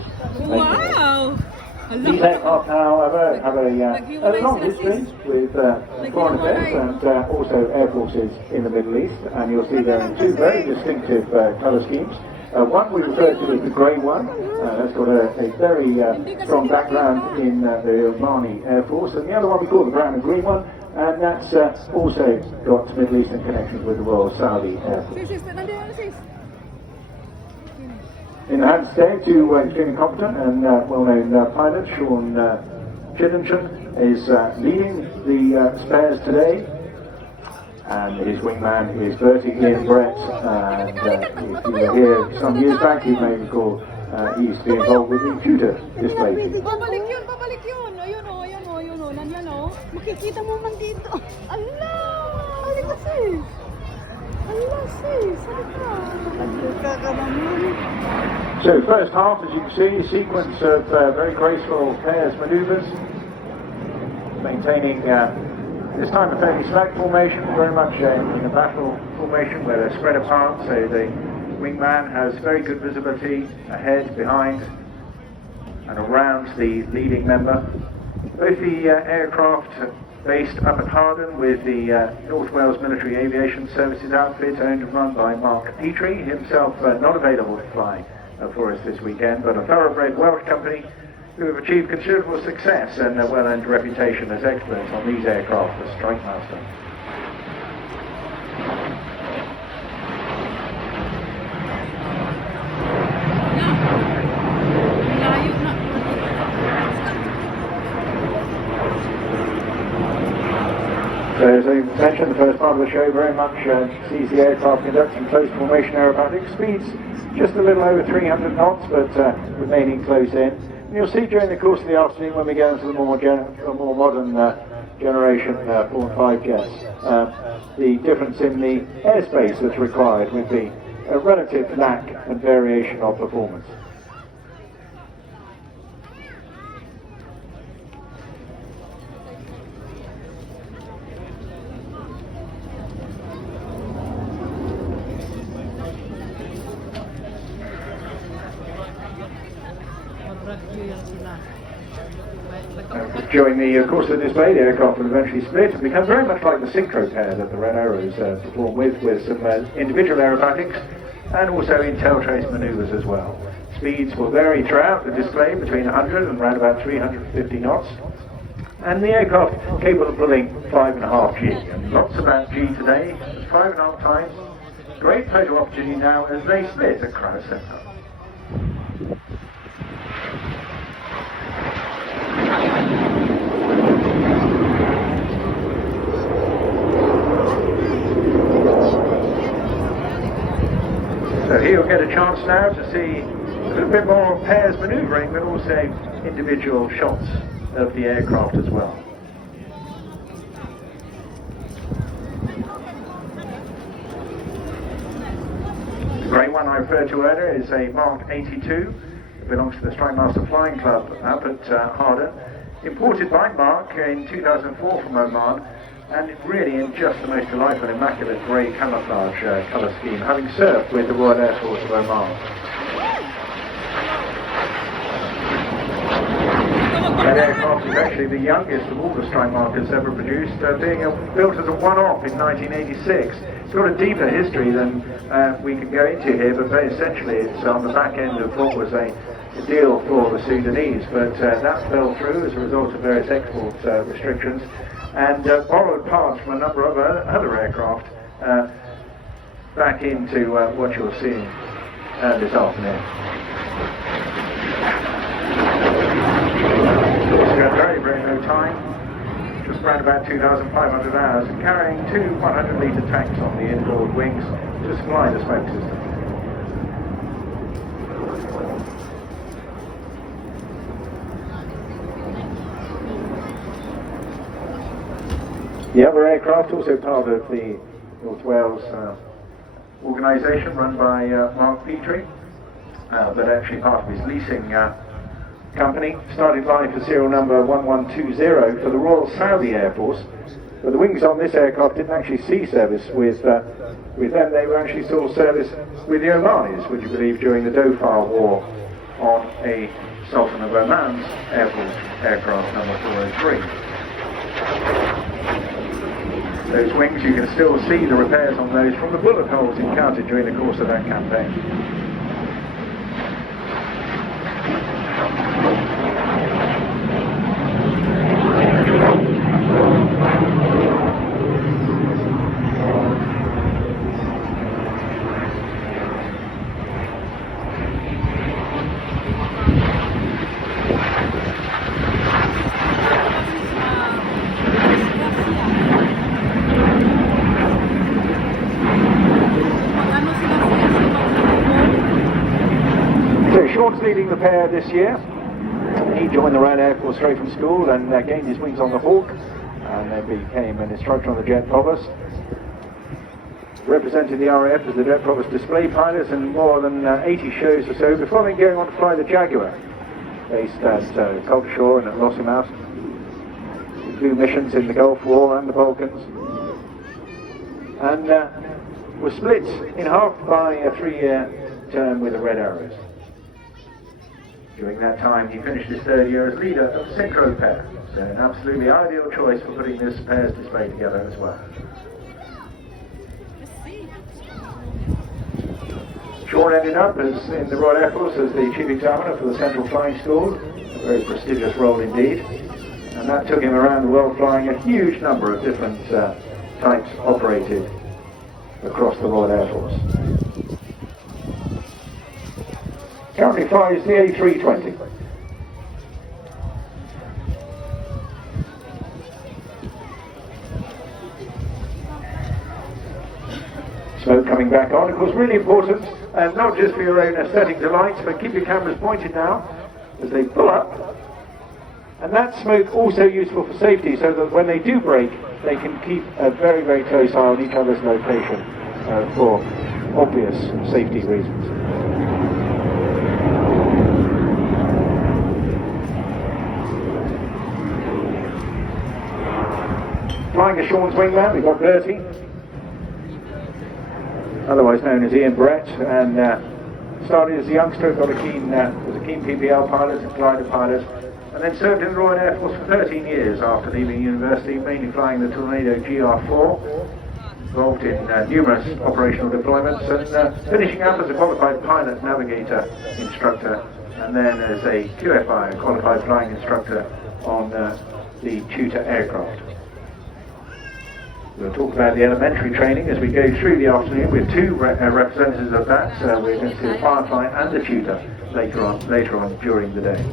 is. Wow! These aircraft, however, have a long history with foreign affairs and also air forces in the Middle East, and you'll see there in two very distinctive colour schemes. One we refer to as the grey one. That's got a very strong background in the Omani Air Force, and the other one we call the brown and green one, and that's also got Middle Eastern connections with the Royal Saudi Air Force. In the hands today, two extremely competent and well-known pilots. Sean Chiddington is leading the spares today, and his wingman is Bertie Ian Brett. And if you were here some years back, you may recall he used to be involved with the computer display. Babalik yun, babalik yun. Ayun o, ayun o, ayun o, nandiyan o. Makikita mo man dito. Allah! Ay kasi. Allah sis, salita. Salita ka naman. So first half, as you can see, a sequence of very graceful pairs manoeuvres, maintaining this time a fairly slack formation, very much in a battle formation where they're spread apart, so the wingman has very good visibility ahead, behind and around the leading member. Both the aircraft based up at Harden with the North Wales Military Aviation Services outfit, owned and run by Mark Petrie, himself not available to fly for us this weekend, but a thoroughbred Welsh company who have achieved considerable success and a well-earned reputation as experts on these aircraft as Strike Master. So as I mentioned, the first part of the show very much sees the aircraft conducting close formation aerobatic speeds, just a little over 300 knots, but remaining close in. And you'll see during the course of the afternoon, when we go into the more modern generation 4 and 5 jets, the difference in the airspace that's required with the relative lack and variation of performance. During the course of the display, the aircraft will eventually split and become very much like the synchro pair that the Red Arrows perform with some individual aerobatics and also in tail trace manoeuvres as well. Speeds will vary throughout the display between 100 and around about 350 knots, and the aircraft capable of pulling 5.5 G, and lots about G today, 5.5 times. Great photo opportunity now as they split at Crown Centre. So here you'll get a chance now to see a little bit more pairs manoeuvring, but also individual shots of the aircraft as well. The grey one I referred to earlier is a Mark 82. It belongs to the Strike Master Flying Club up at Harden. Imported by Mark in 2004 from Oman, and really in just the most delightful, immaculate grey camouflage colour scheme, having served with the Royal Air Force of Oman. That aircraft is actually the youngest of all the Strike Markers ever produced, being built as a one-off in 1986. It's got a deeper history than we can go into here, but very essentially it's on the back end of what was a deal for the Sudanese, but that fell through as a result of various export restrictions, and borrowed parts from a number of other aircraft back into what you're seeing this afternoon. It's got very, very low time, just around about 2,500 hours, and carrying two 100-litre tanks on the inboard wings to supply the smoke system. The other aircraft, also part of the North Wales organisation run by Mark Petrie, but actually part of his leasing company, started flying for serial number 1120 for the Royal Saudi Air Force. But the wings on this aircraft didn't actually see service with them, they were actually saw service with the Omanis, would you believe, during the Dhofar War on a Sultan of Oman's Air Force aircraft number 403. Those wings, you can still see the repairs on those from the bullet holes encountered during the course of that campaign. Sean's leading the pair this year. He joined the Royal Air Force straight from school and gained his wings on the Hawk, and then became an instructor on the Jet Provost. Represented the RAF as the Jet Provost display pilot in more than 80 shows or so, before then going on to fly the Jaguar, based at Culpshire and at Lossiemouth. He flew missions in the Gulf War and the Balkans, and was split in half by a 3-year term with the Red Arrows. During that time, he finished his 3rd year as leader of the Synchro pair, so an absolutely ideal choice for putting this pair's display together as well. Sean ended up in the Royal Air Force as the Chief Examiner for the Central Flying School, a very prestigious role indeed, and that took him around the world flying a huge number of different types operated across the Royal Air Force. Currently flies the A320. Smoke coming back on, of course, really important, and not just for your own aesthetic delights, but keep your cameras pointed now as they pull up. And that smoke also useful for safety, so that when they do brake, they can keep a very, very close eye on each other's location for obvious safety reasons. Flying as Sean's wingman, we've got Bertie, otherwise known as Ian Brett, and started as a youngster, was a keen PPL pilot and glider pilot, and then served in the Royal Air Force for 13 years after leaving university, mainly flying the Tornado GR4, involved in numerous operational deployments, and finishing up as a qualified pilot, navigator, instructor, and then as a QFI, a qualified flying instructor on the Tutor aircraft. We'll talk about the elementary training as we go through the afternoon with 2 representatives of that. We're going to see the Firefly and the Tutor later on during the day.